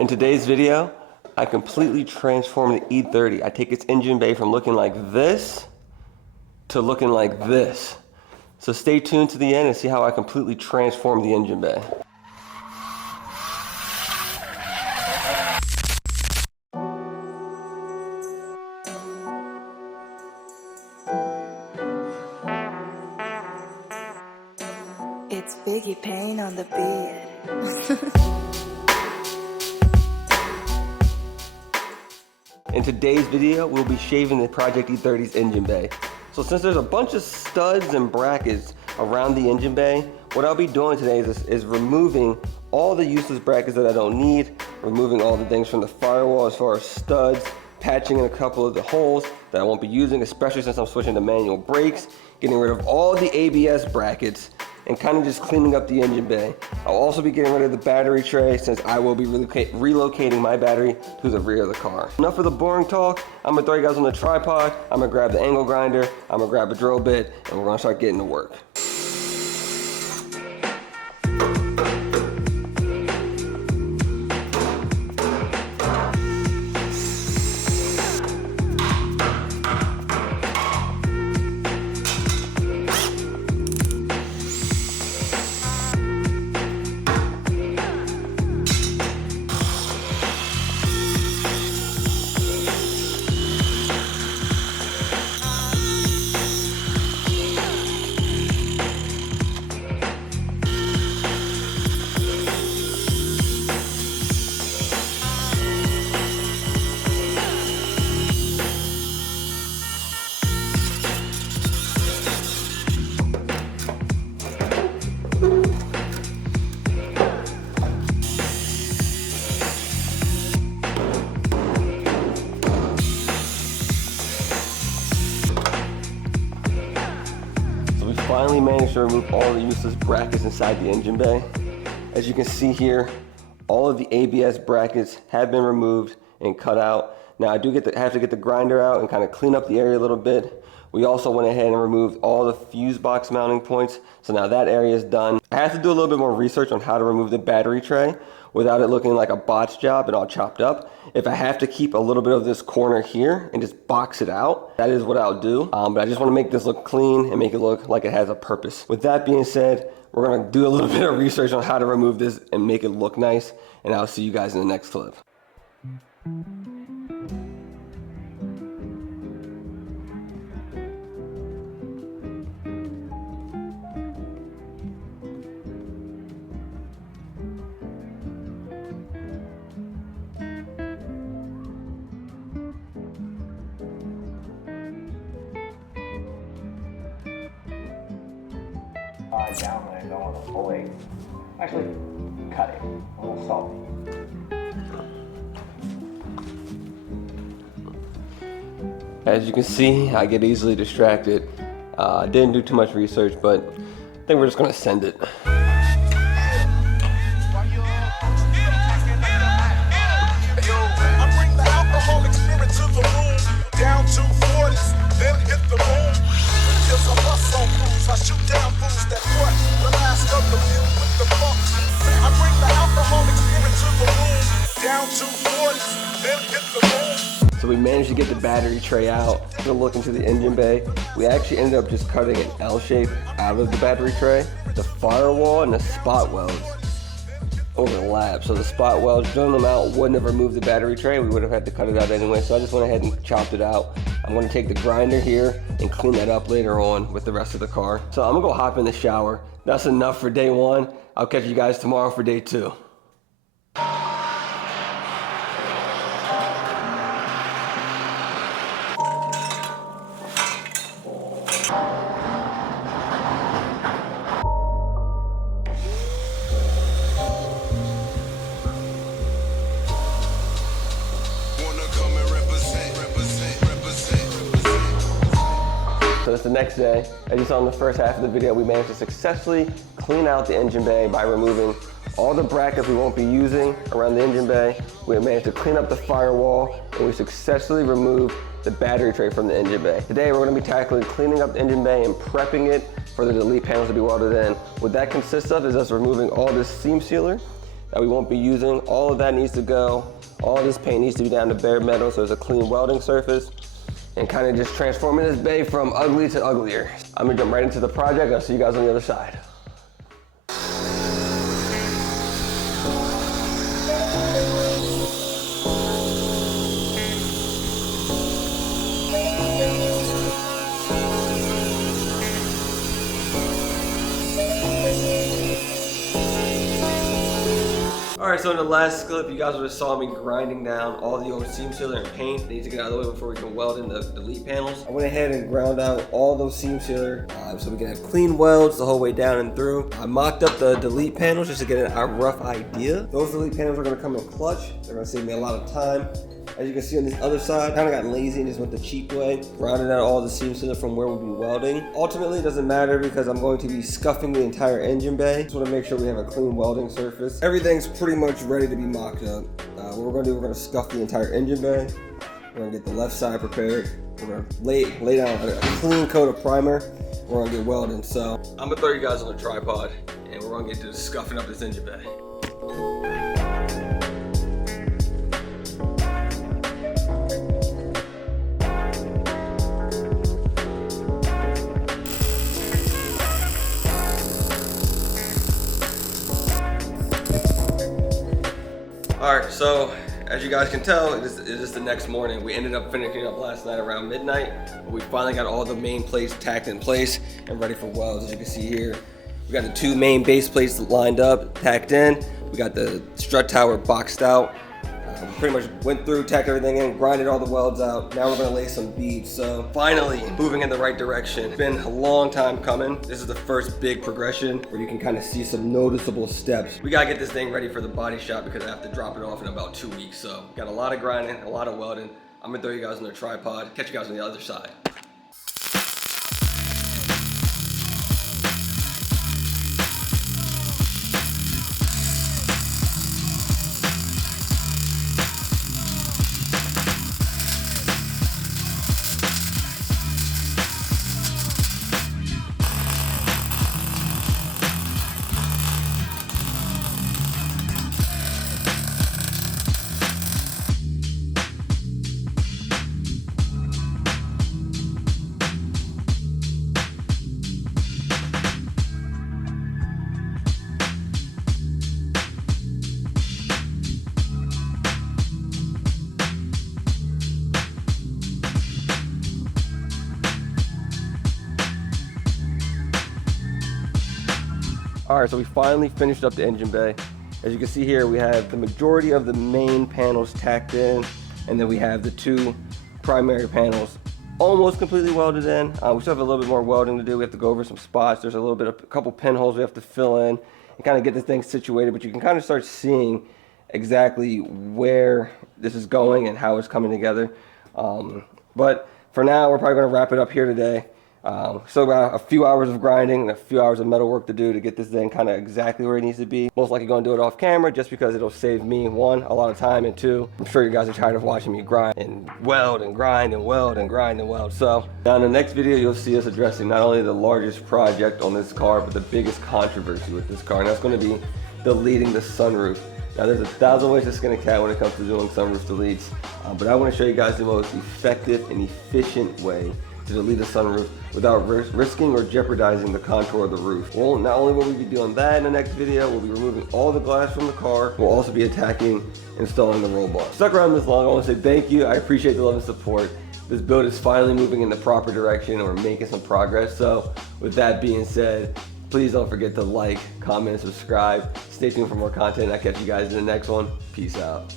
In today's video, I completely transform the E30. I take its engine bay from looking like this to looking like this. So stay tuned to the end and see how I completely transform the engine bay. It's Biggie Payne on the beat. In today's video, we'll be shaving the Project E30's engine bay. So since there's a bunch of studs and brackets around the engine bay, what I'll be doing today is removing all the useless brackets that I don't need, removing all the things from the firewall as far as studs, patching in a couple of the holes that I won't be using, especially since I'm switching to manual brakes, getting rid of all the ABS brackets, and kind of just cleaning up the engine bay. I'll also be getting rid of the battery tray since I will be relocating my battery to the rear of the car. Enough of the boring talk. I'm gonna throw you guys on the tripod. I'm gonna grab the angle grinder. I'm gonna grab a drill bit, and we're gonna start getting to work. Finally managed to remove all the useless brackets inside the engine bay. As you can see here, all of the ABS brackets have been removed and cut out. Now I do have to get the grinder out and kind of clean up the area a little bit. We also went ahead and removed all the fuse box mounting points, so now that area is done. I have to do a little bit more research on how to remove the battery tray without it looking like a botched job and all chopped up. If I have to keep a little bit of this corner here and just box it out, that is what I'll do. But I just want to make this look clean and make it look like it has a purpose. With that being said, we're going to do a little bit of research on how to remove this and make it look nice, and I'll see you guys in the next clip. Down when I don't want to fully actually cut it a little salty. As you can see, I get easily distracted. Didn't do too much research, but I think we're just going to send it. I shoot down fools that front the last of the few with the funk. I bring the alcoholic spirit to the room. Down 240s, then hit the room. So we managed to get the battery tray out. To look into the engine bay, we actually ended up just cutting an L shape out of the battery tray. The firewall and the spot welds overlap. So the spot welds, drilling them out wouldn't have removed the battery tray. We would have had to cut it out anyway. So I just went ahead and chopped it out. I'm going to take the grinder here and clean that up later on with the rest of the car. So I'm going to go hop in the shower. That's enough for day one. I'll catch you guys tomorrow for day two. So it's the next day. As you saw in the first half of the video, we managed to successfully clean out the engine bay by removing all the brackets we won't be using around the engine bay. We managed to clean up the firewall, and we successfully removed the battery tray from the engine bay. Today we're going to be tackling cleaning up the engine bay and prepping it for the delete panels to be welded in. What that consists of is us removing all this seam sealer, that we won't be using. All of that needs to go. All this paint needs to be down to bare metal, so there's a clean welding surface, and kind of just transforming this bay from ugly to uglier. I'm gonna jump right into the project. I'll see you guys on the other side. Alright, so in the last clip, you guys would have saw me grinding down all the old seam sealer and paint. They need to get out of the way before we can weld in the delete panels. I went ahead and ground out all those seam sealer so we can have clean welds the whole way down and through. I mocked up the delete panels just to get a rough idea. Those delete panels are going to come in clutch. They're going to save me a lot of time. As you can see on this other side, I kind of got lazy and just went the cheap way. Rounded out all the seam sealer from where we'll be welding. Ultimately, it doesn't matter because I'm going to be scuffing the entire engine bay. Just want to make sure we have a clean welding surface. Everything's pretty much ready to be mocked up. What we're going to do, we're going to scuff the entire engine bay. We're going to get the left side prepared. We're going to lay down a clean coat of primer. We're going to get welding. So I'm going to throw you guys on a tripod and we're going to get to scuffing up this engine bay. Alright, so as you guys can tell, it is the next morning. We ended up finishing up last night around midnight, but we finally got all the main plates tacked in place and ready for welds. As you can see here, we got the 2 main base plates lined up, tacked in. We got the strut tower boxed out. We pretty much went through, tacked everything in, grinded all the welds out. Now we're gonna lay some beads. So finally moving in the right direction. It's been a long time coming. This is the first big progression where you can kind of see some noticeable steps. We gotta get this thing ready for the body shop because I have to drop it off in about 2 weeks. So got a lot of grinding, a lot of welding. I'm gonna throw you guys on the tripod. Catch you guys on the other side. All right, so we finally finished up the engine bay. As you can see here, we have the majority of the main panels tacked in, and then we have the 2 primary panels almost completely welded in. We still have a little bit more welding to do. We have to go over some spots. There's a couple pinholes we have to fill in and kind of get this thing situated, but you can kind of start seeing exactly where this is going and how it's coming together. But for now, we're probably gonna wrap it up here today. Still got a few hours of grinding and a few hours of metal work to do to get this thing kind of exactly where it needs to be. Most likely going to do it off camera just because it'll save me, 1, a lot of time, and 2, I'm sure you guys are tired of watching me grind and weld and grind and weld and grind and weld. So now in the next video, you'll see us addressing not only the largest project on this car, but the biggest controversy with this car, and that's going to be deleting the sunroof. Now there's 1,000 ways to skin a cat when it comes to doing sunroof deletes, but I want to show you guys the most effective and efficient way to delete a sunroof without risking or jeopardizing the contour of the roof. Well, not only will we be doing that in the next video, we'll be removing all the glass from the car. We'll also be attacking installing the roll bar. Stuck around this long, I want to say thank you. I appreciate the love and support. This build is finally moving in the proper direction and we're making some progress. So with that being said, please don't forget to like, comment, and subscribe. Stay tuned for more content. I'll catch you guys in the next one. Peace out.